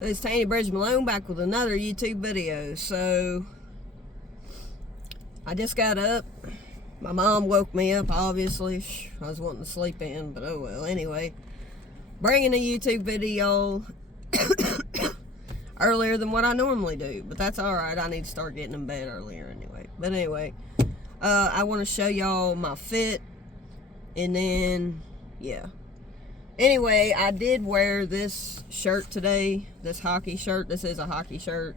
It's Tanya Bridge Malone back with another YouTube video. So I just got up. My mom woke me up, obviously. I was wanting to sleep in, but oh well. Anyway, bringing a YouTube video earlier than what I normally do, but that's alright. I need to start getting in bed earlier anyway. But anyway, I want to show y'all my fit, and then yeah. Anyway, I did wear this shirt today, this hockey shirt. This is a hockey shirt.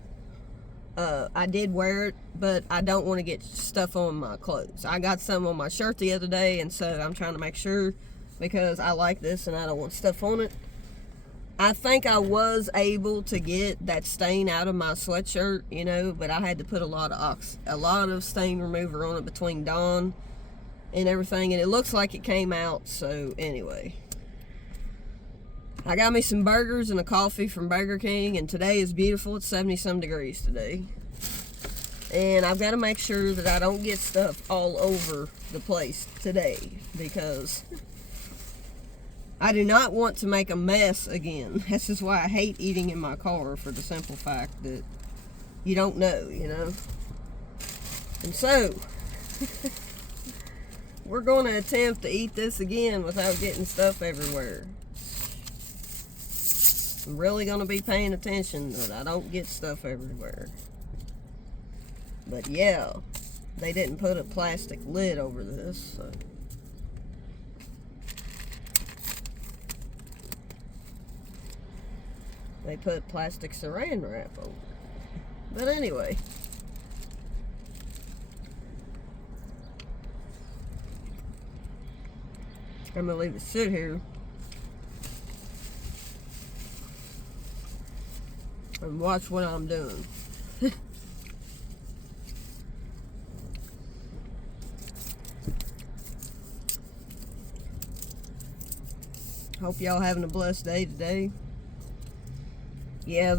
I did wear it, but I don't want to get stuff on my clothes. I got some on my shirt the other day, and so I'm trying to make sure, because I like this and I don't want stuff on it. I think I was able to get that stain out of my sweatshirt, you know, but I had to put a lot of stain remover on it between Dawn and everything, and it looks like it came out. So anyway, I got me some burgers and a coffee from Burger King, and today is beautiful. It's 70-some degrees today. And I've got to make sure that I don't get stuff all over the place today, because I do not want to make a mess again. This is why I hate eating in my car, for the simple fact that you don't know, you know. And so, we're going to attempt to eat this again without getting stuff everywhere. I'm really going to be paying attention that I don't get stuff everywhere. But yeah, they didn't put a plastic lid over this, so. They put plastic saran wrap over it. But anyway. I'm going to leave it sit here and watch what I'm doing. Hope y'all having a blessed day today. Yeah,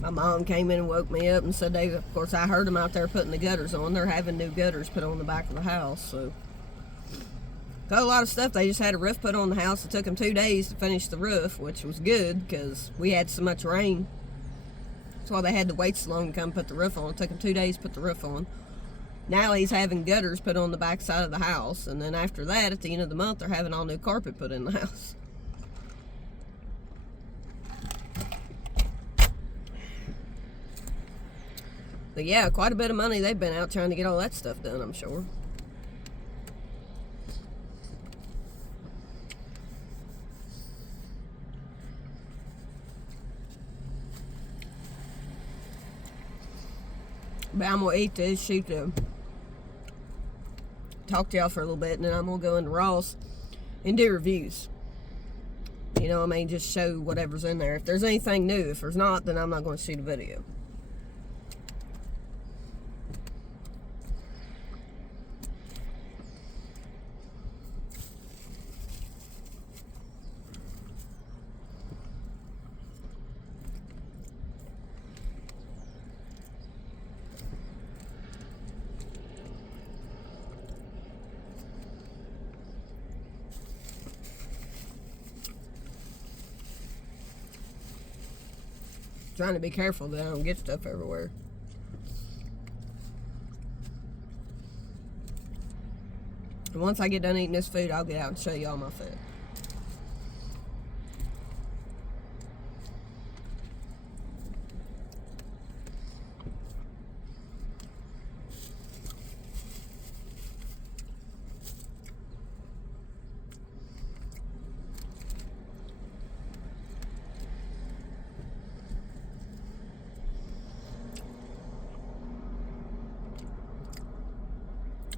my mom came in and woke me up and said of course I heard them out there putting the gutters on. They're having new gutters put on the back of the house, so. Got a lot of stuff. They just had a roof put on the house. It took them 2 days to finish the roof, which was good because we had so much rain. That's why they had to wait so long to come put the roof on. It took them 2 days to put the roof on. Now he's having gutters put on the back side of the house, and then after that, at the end of the month, they're having all new carpet put in the house. But yeah, quite a bit of money they've been out trying to get all that stuff done, I'm sure. But I'm going to eat this, talk to y'all for a little bit, and then I'm going to go into Ross and do reviews. You know what I mean? Just show whatever's in there. If there's anything new. If there's not, then I'm not going to shoot a video. Trying to be careful that I don't get stuff everywhere. And once I get done eating this food, I'll get out and show y'all my food.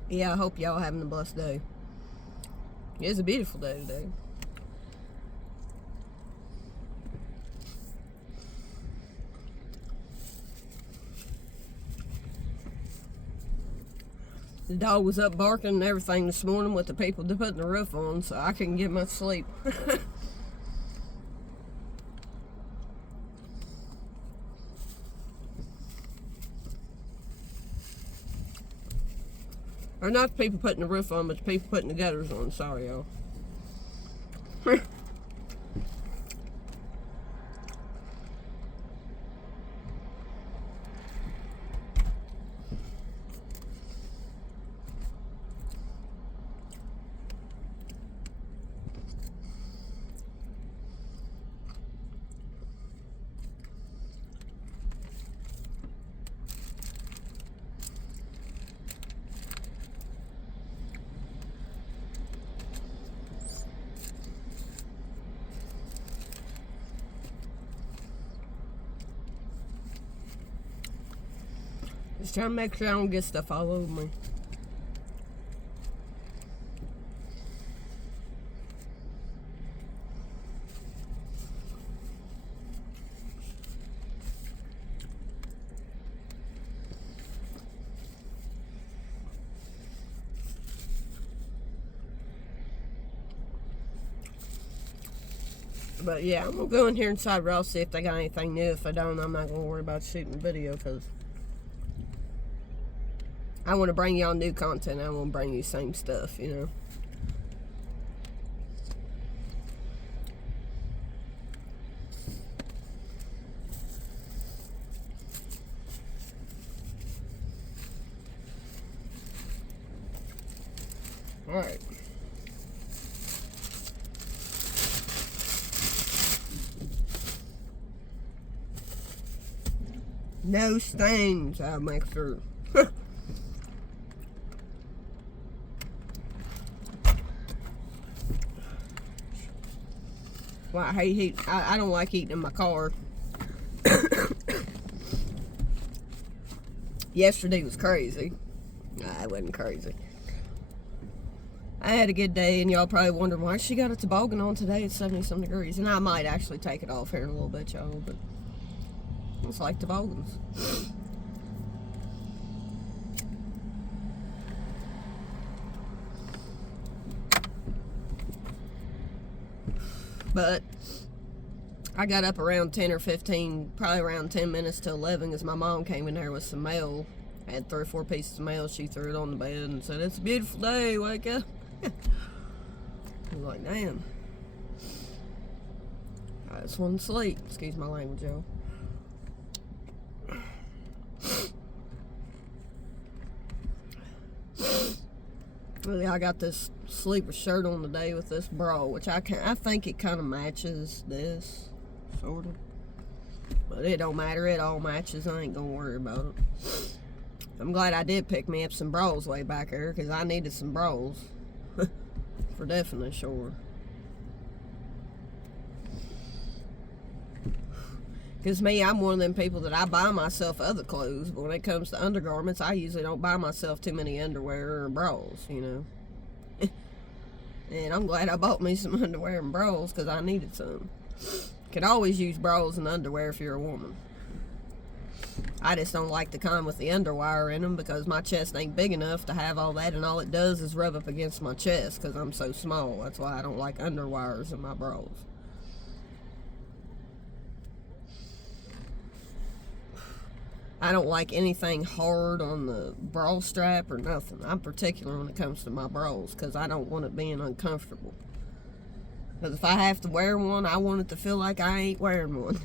Yeah, I hope y'all having a blessed day. It's a beautiful day today. The dog was up barking and everything this morning with the people putting the roof on, so I couldn't get much sleep. Or not the people putting the roof on, but the people putting the gutters on. Sorry, y'all. Just trying to make sure I don't get stuff all over me. But yeah, I'm going to go in here inside Ross, see if they got anything new. If I don't, I'm not going to worry about shooting the video because I want to bring y'all new content. I want to bring you same stuff, you know. All right. No stains, I'll make sure. Well, I hate eating. I don't like eating in my car. Yesterday was crazy. Nah, it wasn't crazy. I had a good day, and y'all probably wondering why she got a toboggan on today. It's 70-some degrees, and I might actually take it off here in a little bit, y'all, but it's like toboggans. But I got up around 10 or 15, probably around 10 minutes to 11, because my mom came in there with some mail. I had 3 or 4 pieces of mail. She threw it on the bed and said, "It's a beautiful day, wake up." I was like, damn. I just want to sleep. Excuse my language, y'all. Really, I got this sleeper shirt on today with this bra, which I think it kind of matches this, sort of. But it don't matter. It all matches. I ain't gonna worry about it. I'm glad I did pick me up some bras way back there, because I needed some bras. For definite sure. Because me, I'm one of them people that I buy myself other clothes, but when it comes to undergarments, I usually don't buy myself too many underwear or bras, you know. And I'm glad I bought me some underwear and bras, because I needed some. Could always use bras and underwear if you're a woman. I just don't like the kind with the underwire in them, because my chest ain't big enough to have all that, and all it does is rub up against my chest because I'm so small. That's why I don't like underwires in my bras. I don't like anything hard on the bra strap or nothing. I'm particular when it comes to my bras, because I don't want it being uncomfortable. Because if I have to wear one, I want it to feel like I ain't wearing one.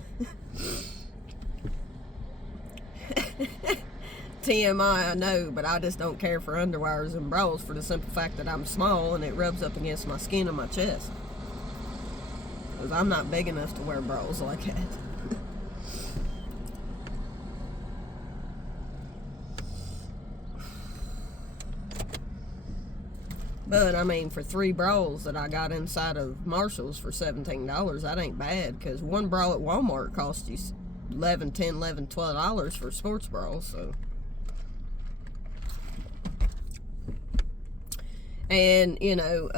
TMI, I know, but I just don't care for underwires and bras for the simple fact that I'm small and it rubs up against my skin on my chest. Because I'm not big enough to wear bras like that. But, I mean, for 3 bras that I got inside of Marshall's for $17, that ain't bad, because one bra at Walmart costs you $11, $12 for sports bras, so. And, you know,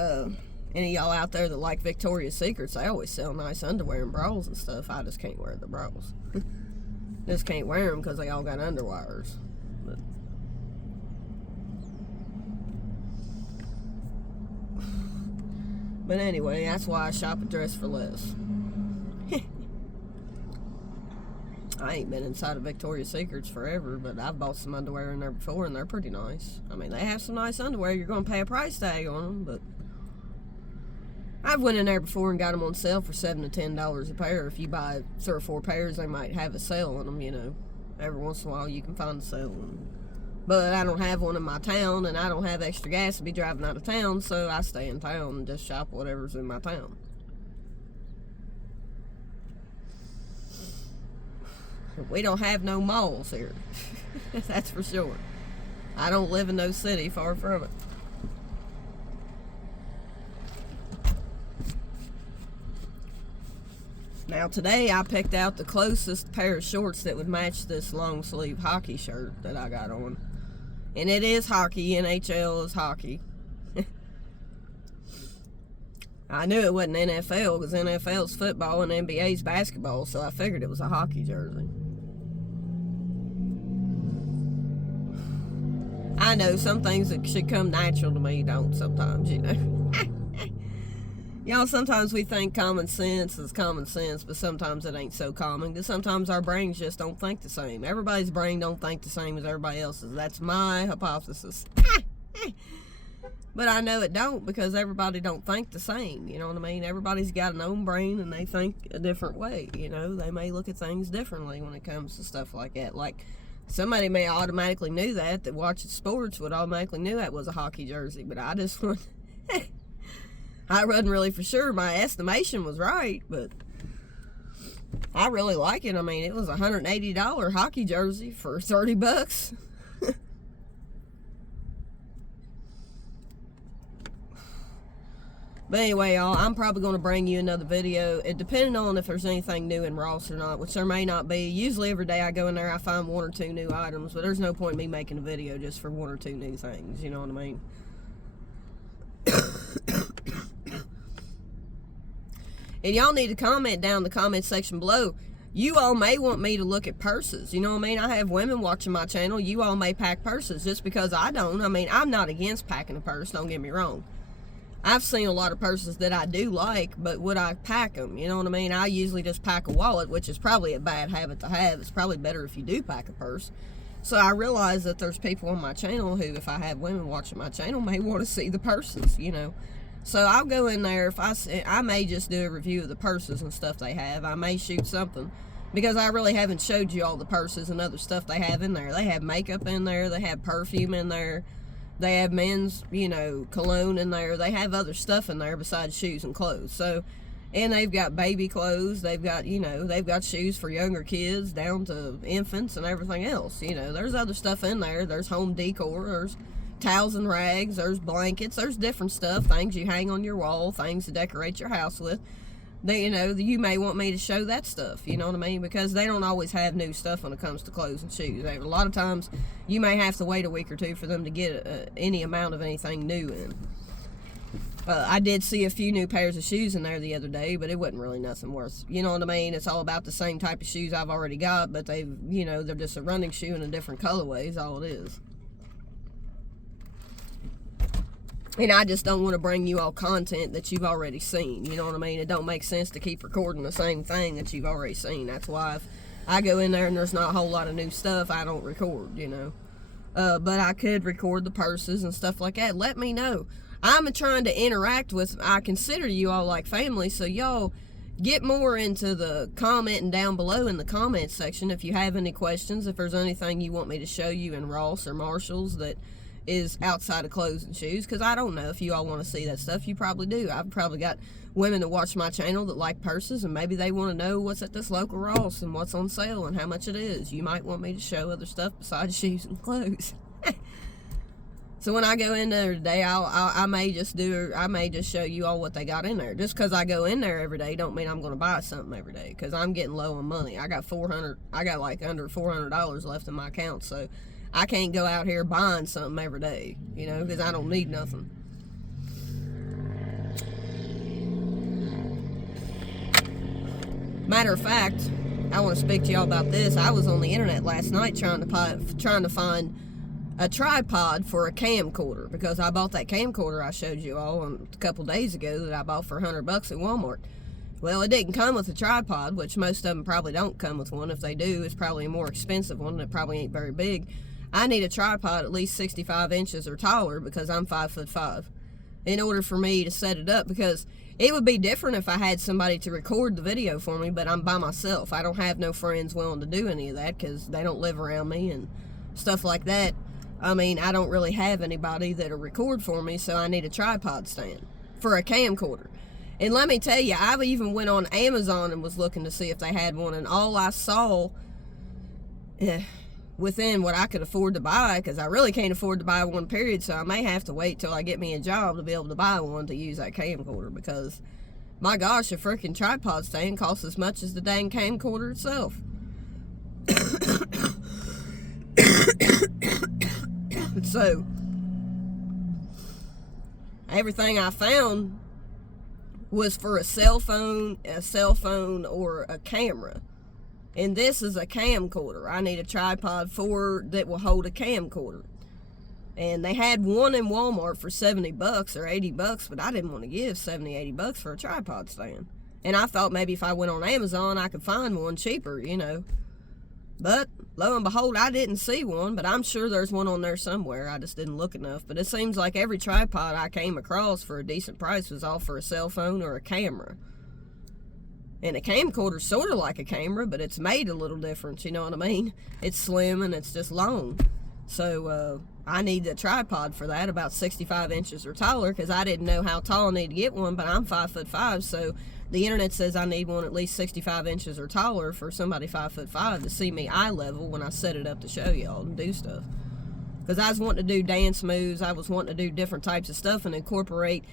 any of y'all out there that like Victoria's Secrets, they always sell nice underwear and bras and stuff. I just can't wear the bras. Just can't wear them because they all got underwires. But anyway, that's why I shop at Dress for Less. I ain't been inside of Victoria's Secrets forever, but I've bought some underwear in there before, and they're pretty nice. I mean, they have some nice underwear. You're going to pay a price tag on them, but I've went in there before and got them on sale for $7 to $10 a pair. If you buy 3 or 4 pairs, they might have a sale on them, you know. Every once in a while, you can find a sale on them. But I don't have one in my town, and I don't have extra gas to be driving out of town, so I stay in town and just shop whatever's in my town. We don't have no malls here. That's for sure. I don't live in no city, far from it. Now today I picked out the closest pair of shorts that would match this long sleeve hockey shirt that I got on. And it is hockey. NHL is hockey. I knew it wasn't NFL because NFL's football and NBA's basketball, so I figured it was a hockey jersey. I know some things that should come natural to me don't sometimes, you know. Y'all, sometimes we think common sense is common sense, but sometimes it ain't so common, because sometimes our brains just don't think the same. Everybody's brain don't think the same as everybody else's. That's my hypothesis. But I know it don't, because everybody don't think the same, you know what I mean? Everybody's got an own brain, and they think a different way, you know? They may look at things differently when it comes to stuff like that. Like, somebody may automatically knew that watches sports would automatically knew that was a hockey jersey, but I just want... I wasn't really for sure. My estimation was right, but I really like it. I mean, it was a $180 hockey jersey for $30. But anyway, y'all, I'm probably going to bring you another video, and depending on if there's anything new in Ross or not, which there may not be. Usually every day I go in there, I find 1 or 2 new items, but there's no point in me making a video just for 1 or 2 new things, you know what I mean? And y'all need to comment down in the comment section below. You all may want me to look at purses. You know what I mean? I have women watching my channel. You all may pack purses just because I don't. I mean, I'm not against packing a purse. Don't get me wrong. I've seen a lot of purses that I do like, but would I pack them? You know what I mean? I usually just pack a wallet, which is probably a bad habit to have. It's probably better if you do pack a purse. So I realize that there's people on my channel who, if I have women watching my channel, may want to see the purses, you know. So I'll go in there. If I may just do a review of the purses and stuff they have. I may shoot something, because I really haven't showed you all the purses and other stuff they have in there. They have makeup in there. They have perfume in there. They have men's, you know, cologne in there. They have other stuff in there besides shoes and clothes. So, and they've got baby clothes. They've got, you know, they've got shoes for younger kids down to infants and everything else. You know, there's other stuff in there. There's home decor. There's towels and rags. There's blankets. There's different stuff. Things you hang on your wall. Things to decorate your house with. They, you know, you may want me to show that stuff, you know what I mean? Because they don't always have new stuff when it comes to clothes and shoes. A lot of times, you may have to wait a week or 2 for them to get any amount of anything new in. I did see a few new pairs of shoes in there the other day, but it wasn't really nothing worth, you know what I mean? It's all about the same type of shoes I've already got, but they've, you know, they're just a running shoe in a different colorway is all it is. And I just don't want to bring you all content that you've already seen. You know what I mean? It don't make sense to keep recording the same thing that you've already seen. That's why if I go in there and there's not a whole lot of new stuff, I don't record, you know. But I could record the purses and stuff like that. Let me know. I'm trying to interact with, I consider you all like family, so y'all get more into the commenting down below in the comments section if you have any questions, if there's anything you want me to show you in Ross or Marshalls that is outside of clothes and shoes, because I don't know if you all want to see that stuff. You probably do. I've probably got women that watch my channel that like purses, and maybe they want to know what's at this local Ross and what's on sale and how much it is. You might want me to show other stuff besides shoes and clothes. So when I go in there today, I may just show you all what they got in there. Just because I go in there every day don't mean I'm going to buy something every day, because I'm getting low on money. I got like under $400 left in my account, so I can't go out here buying something every day, you know, because I don't need nothing. Matter of fact, I want to speak to y'all about this. I was on the internet last night trying to find a tripod for a camcorder, because I bought that camcorder I showed you all a couple days ago that I bought for $100 at Walmart. Well, it didn't come with a tripod, which most of them probably don't come with one. If they do, it's probably a more expensive one that probably ain't very big. I need a tripod at least 65 inches or taller, because I'm 5'5", in order for me to set it up, because it would be different if I had somebody to record the video for me, but I'm by myself. I don't have no friends willing to do any of that, because they don't live around me and stuff like that. I mean, I don't really have anybody that'll record for me, so I need a tripod stand for a camcorder. And let me tell you, I even went on Amazon and was looking to see if they had one, and all I saw within what I could afford to buy, because I really can't afford to buy one, period, so I may have to wait till I get me a job to be able to buy one to use that camcorder, because my gosh, a freaking tripod stand costs as much as the dang camcorder itself. So, everything I found was for a cell phone, or a camera. And this is a camcorder. I need a tripod that will hold a camcorder. And they had one in Walmart for $70 or $80, but I didn't want to give $70, $80 for a tripod stand. And I thought maybe if I went on Amazon, I could find one cheaper, you know. But lo and behold, I didn't see one, but I'm sure there's one on there somewhere. I just didn't look enough. But it seems like every tripod I came across for a decent price was all for a cell phone or a camera. And a camcorder's sort of like a camera, but it's made a little different, you know what I mean? It's slim and it's just long. So, I need a tripod for that, about 65 inches or taller, because I didn't know how tall I need to get one, but I'm 5'5", so the internet says I need one at least 65 inches or taller for somebody 5'5" to see me eye level when I set it up to show y'all and do stuff. Because I was wanting to do dance moves, I was wanting to do different types of stuff and incorporate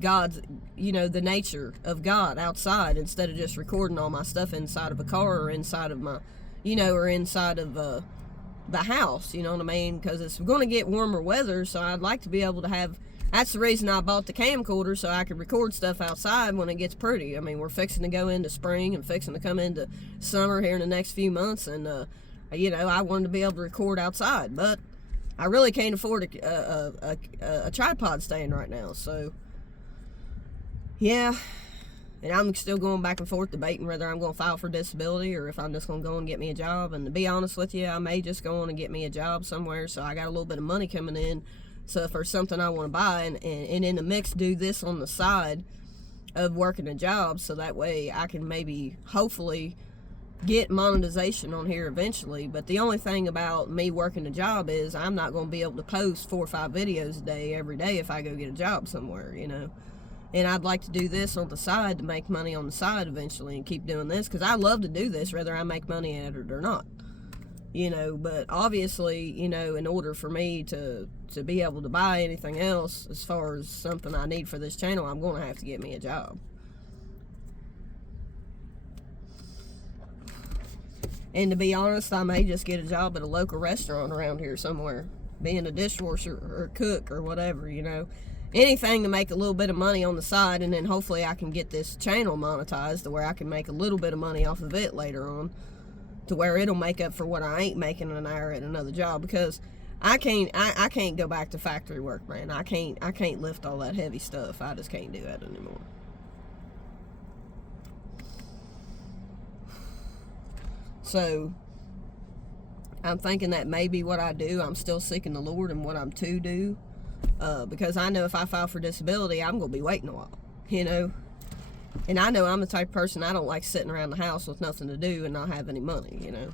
God's, you know, the nature of God outside, instead of just recording all my stuff inside of a car or inside of my, you know, or inside of the house, you know what I mean? Because it's going to get warmer weather, so I'd like to be able to have, that's the reason I bought the camcorder, so I could record stuff outside when it gets pretty. I mean, we're fixing to go into spring and fixing to come into summer here in the next few months, and you know, I wanted to be able to record outside, but I really can't afford a tripod stand right now, so yeah. And I'm still going back and forth debating whether I'm going to file for disability or if I'm just going to go and get me a job. And to be honest with you, I may just go on and get me a job somewhere, so I got a little bit of money coming in. So if there's something I want to buy, and in the mix, do this on the side of working a job, so that way I can maybe, hopefully, get monetization on here eventually. But the only thing about me working a job is I'm not going to be able to post 4 or 5 videos a day every day if I go get a job somewhere, you know. And I'd like to do this on the side to make money on the side eventually and keep doing this, because I love to do this whether I make money at it or not, you know. But obviously, you know, in order for me to be able to buy anything else as far as something I need for this channel, I'm going to have to get me a job. And to be honest, I may just get a job at a local restaurant around here somewhere, being a dishwasher or cook or whatever, you know. Anything to make a little bit of money on the side, and then hopefully I can get this channel monetized to where I can make a little bit of money off of it later on, to where it'll make up for what I ain't making an hour at another job, because I can't go back to factory work, man. I can't lift all that heavy stuff. I just can't do that anymore. So I'm thinking that may be what I do. I'm still seeking the Lord and what I'm to do. Because I know if I file for disability, I'm going to be waiting a while, you know. And I know I'm the type of person, I don't like sitting around the house with nothing to do and not have any money, you know.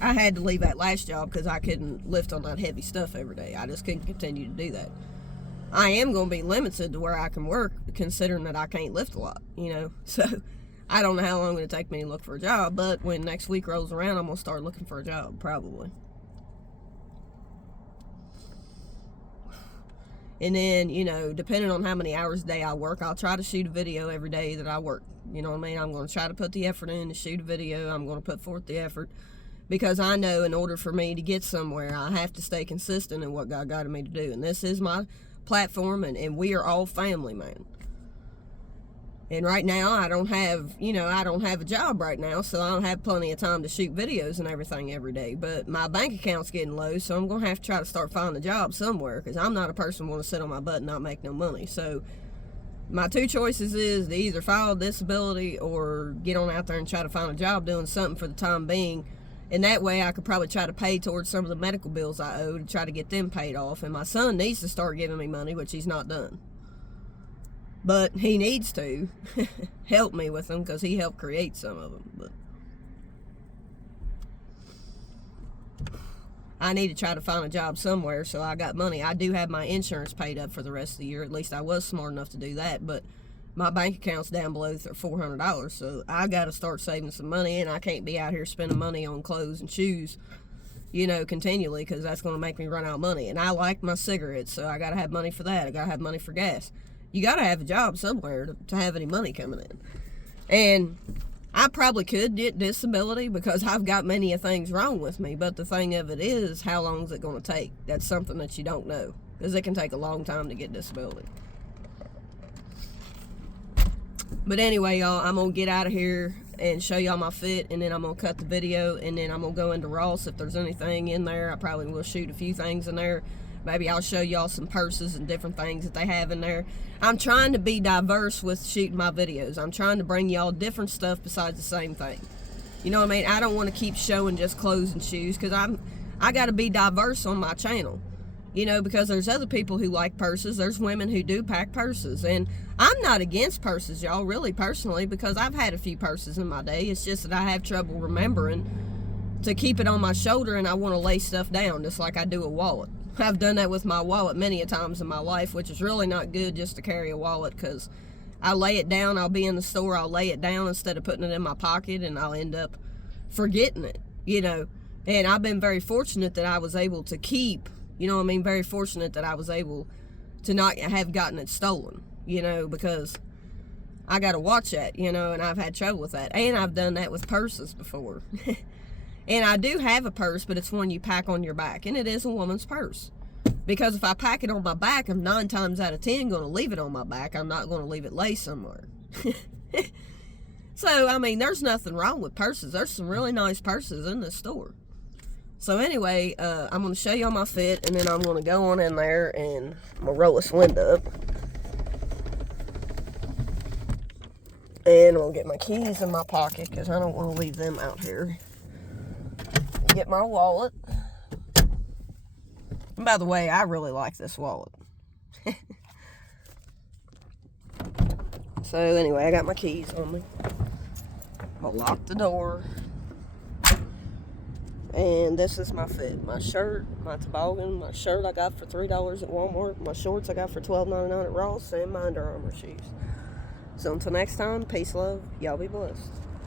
I had to leave that last job because I couldn't lift on that heavy stuff every day. I just couldn't continue to do that. I am going to be limited to where I can work, considering that I can't lift a lot, you know. So I don't know how long it's going to take me to look for a job, but when next week rolls around, I'm going to start looking for a job, probably. And then, you know, depending on how many hours a day I work, I'll try to shoot a video every day that I work. You know what I mean? I'm going to try to put the effort in to shoot a video. I'm going to put forth the effort, because I know in order for me to get somewhere, I have to stay consistent in what God guided me to do. And this is my platform, and we are all family, man. And right now, I don't have a job right now, so I don't have plenty of time to shoot videos and everything every day. But my bank account's getting low, so I'm going to have to try to start finding a job somewhere, because I'm not a person who want to sit on my butt and not make no money. So my two choices is to either file disability or get on out there and try to find a job doing something for the time being. And that way I could probably try to pay towards some of the medical bills I owe to try to get them paid off. And my son needs to start giving me money, which he's not done. But he needs to help me with them, because he helped create some of them. But I need to try to find a job somewhere, so I got money. I do have my insurance paid up for the rest of the year. At least I was smart enough to do that. But my bank account's down below $400, so I got to start saving some money, and I can't be out here spending money on clothes and shoes you know, continually, because that's going to make me run out of money. And I like my cigarettes, so I got to have money for that. I got to have money for gas. You got to have a job somewhere to have any money coming in. And I probably could get disability because I've got many things wrong with me. But the thing of it is, how long is it going to take? That's something that you don't know, because it can take a long time to get disability. But anyway, y'all, I'm going to get out of here and show y'all my fit, and then I'm going to cut the video, and then I'm going to go into Ross. If there's anything in there, I probably will shoot a few things in there. Maybe I'll show y'all some purses and different things that they have in there. I'm trying to be diverse with shooting my videos. I'm trying to bring y'all different stuff besides the same thing. You know what I mean? I don't want to keep showing just clothes and shoes, because I got to be diverse on my channel. You know, because there's other people who like purses. There's women who do pack purses. And I'm not against purses, y'all, really, personally, because I've had a few purses in my day. It's just that I have trouble remembering to keep it on my shoulder, and I want to lay stuff down just like I do a wallet. I've done that with my wallet many a times in my life, which is really not good just to carry a wallet, because I lay it down. I'll be in the store. I'll lay it down instead of putting it in my pocket, and I'll end up forgetting it, you know. And I've been very fortunate that I was able to keep, you know what I mean, very fortunate that I was able to not have gotten it stolen, you know, because I got to watch that, you know, and I've had trouble with that. And I've done that with purses before. And I do have a purse, but it's one you pack on your back, and it is a woman's purse. Because if I pack it on my back, I'm 9 times out of 10 going to leave it on my back. I'm not going to leave it lay somewhere. So, I mean, there's nothing wrong with purses. There's some really nice purses in this store. So anyway, I'm going to show y'all my fit, and then I'm going to go on in there, and I'm going to roll this window up. And I'm going to get my keys in my pocket, because I don't want to leave them out here. Get my wallet. And by the way, I really like this wallet. So anyway, I got my keys on me. I'll lock the door. And this is my fit. My shirt, my toboggan, my shirt I got for $3 at Walmart. My shorts I got for $12.99 at Ross, and my Under Armour shoes. So until next time, peace, love. Y'all be blessed.